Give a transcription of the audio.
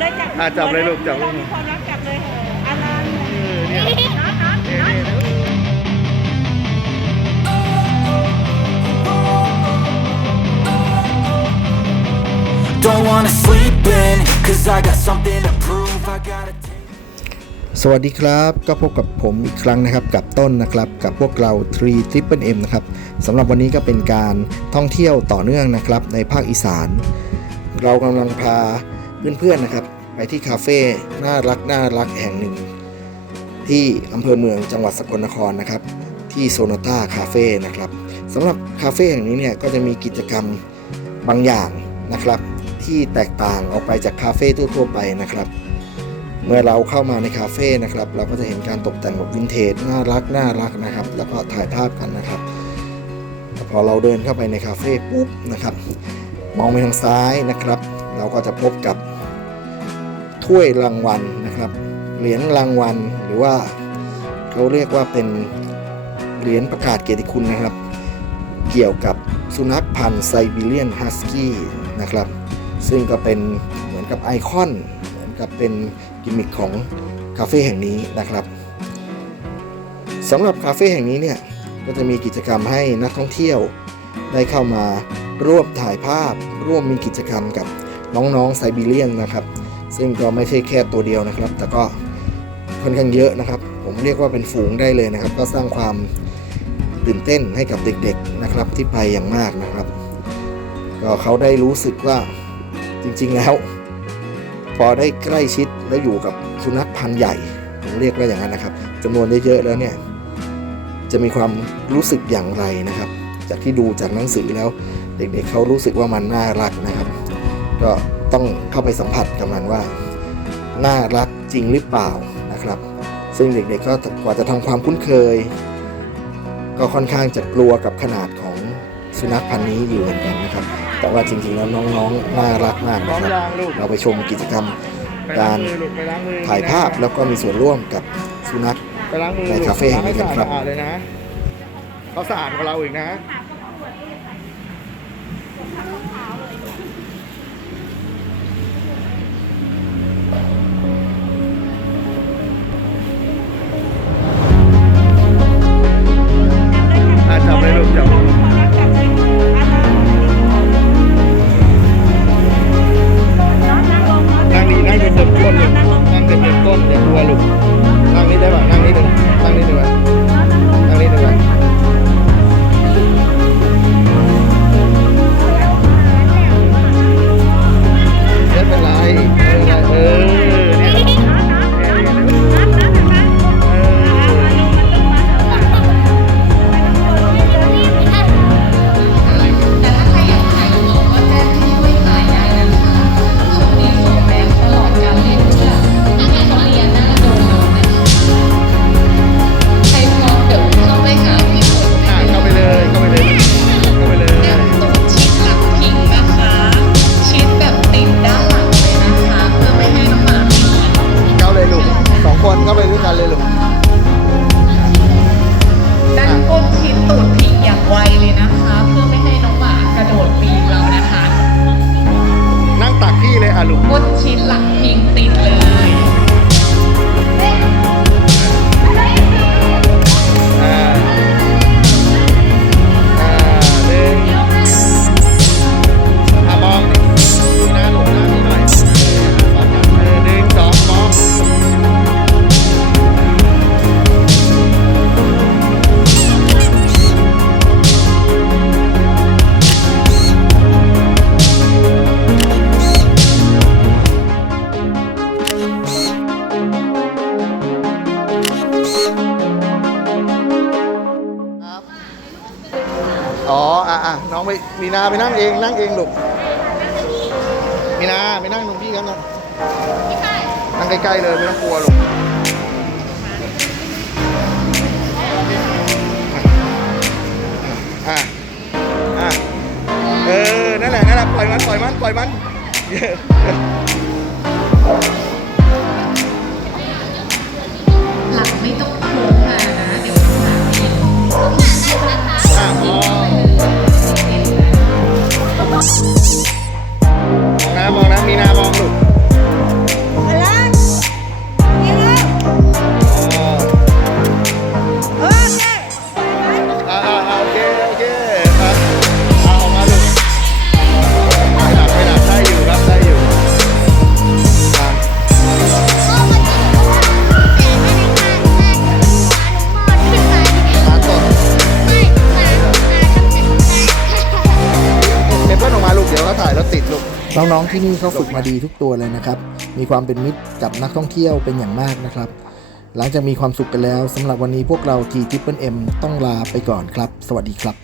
เลยจับอะจับเลยลูกจับเลยมีความรักจับเลยอารันเออเนี่ยน็อตน็อตเนี่ยน็อตเนี่ย Don't wanna sleep in, cause I got something to prove. I gotta take. สวัสดีครับก็พบกับผมอีกครั้งนะครับกับต้นนะครับกับพวกเรา3 Triple M นะครับสำหรับวันนี้ก็เป็นการท่องเที่ยวต่อเนื่องนะครับในภาคอีสาน เรากำลังพา เพื่อนๆนะครับ ไปที่คาเฟ่น่ารักน่ารักแห่งหนึ่ง ที่อำเภอเมืองจังหวัดสกลนครนะครับ ที่โซนต้าคาเฟ่นะครับสำหรับคาเฟ่แห่งนี้เนี่ยก็จะมีกิจกรรมบางอย่างนะครับ ที่แตกต่างออกไปจากคาเฟ่ทั่วๆไปนะครับเมื่อเราเข้ามาในคาเฟ่นะครับ เราก็จะเห็นการตกแต่งแบบวินเทจน่ารักน่ารักนะครับ แล้วก็ถ่ายภาพกันนะครับพอเราเดินเข้าไปในคาเฟ่ปุ๊บนะครับ มองไปทางซ้ายนะครับ เราก็จะพบกับ ถ้วยรางวัลนะครับ เหรียญรางวัลหรือว่าเขาเรียกว่าเป็นเหรียญประกาศเกียรติคุณนะครับ เกี่ยวกับสุนัขพันธุ์ไซบีเรียนฮัสกี้นะครับ ซึ่งก็เป็นเหมือนกับไอคอน เหมือนกับเป็นกิมมิคของคาเฟ่แห่งนี้นะครับสำหรับคาเฟ่แห่งนี้เนี่ยก็จะมีกิจกรรมให้นักท่องเที่ยวได้เข้ามาร่วมถ่ายภาพ ร่วมมีกิจกรรมกับน้องๆไซบีเรียนนะครับ ซึ่งก็ไม่ใช่แค่ตัวเดียวนะครับ แต่ก็ค่อนข้างเยอะนะครับ ผมเรียกว่าเป็นฝูงได้เลยนะครับ ก็สร้างความตื่นเต้นให้กับเด็กๆนะครับที่ไปอย่างมากนะครับ ก็เขาได้รู้สึกว่าจริงๆแล้ว พอได้ใกล้ชิดแล้วอยู่กับสุนัขพันธุ์ใหญ่ผมเรียกว่าอย่างนั้นนะครับจำนวนเยอะๆแล้วเนี่ยจะมีความรู้สึกอย่างไรนะครับ จากที่ดูจากหนังสือแล้ว เด็กๆเขารู้สึกว่ามันน่ารักนะครับ ก็ ต้องเข้าไปสัมผัสกับมันว่า น่ารักจริงหรือเปล่านะครับ ซึ่งเด็กๆก็กว่าจะทำความคุ้นเคย ก็ค่อนข้างจะกลัวกับขนาดของสุนัขพันธุ์นี้อยู่เหมือนกันนะครับ แต่ว่าจริงๆแล้วน้องๆ น่ารักมากพร้อนะมครับยางลูกเราไปชมกิจกรรมไปล้กางรมือลูกไปล้างมือถ่ายภาพแล้วก็มีส่วนร่วมกับสุนัขไปล้างมือในลูกคาเฟ่แห่งนี้กันครับล้างให้สะอาดๆเลยนะเขาสะอาดกว่าเราอีกนะอะ ไปมีนาไปนั่งเองนั่งเองลูกมีนาไปนั่งตรงพี่กันนะนั่งใกล้ๆเลยไม่ต้องกลัวลูกอะอะเออนั่นแหละนั่นแหละปล่อยมันปล่อยมันปล่อยมัน น้องๆที่นี่เขาฝึกมาดีทุกตัวเลยนะครับ มีความเป็นมิตรกับนักท่องเที่ยวเป็นอย่างมากนะครับ หลังจากมีความสุขกันแล้วสำหรับวันนี้พวกเราทีทิปเปิลเอ็มต้องลาไปก่อนครับ สวัสดีครับ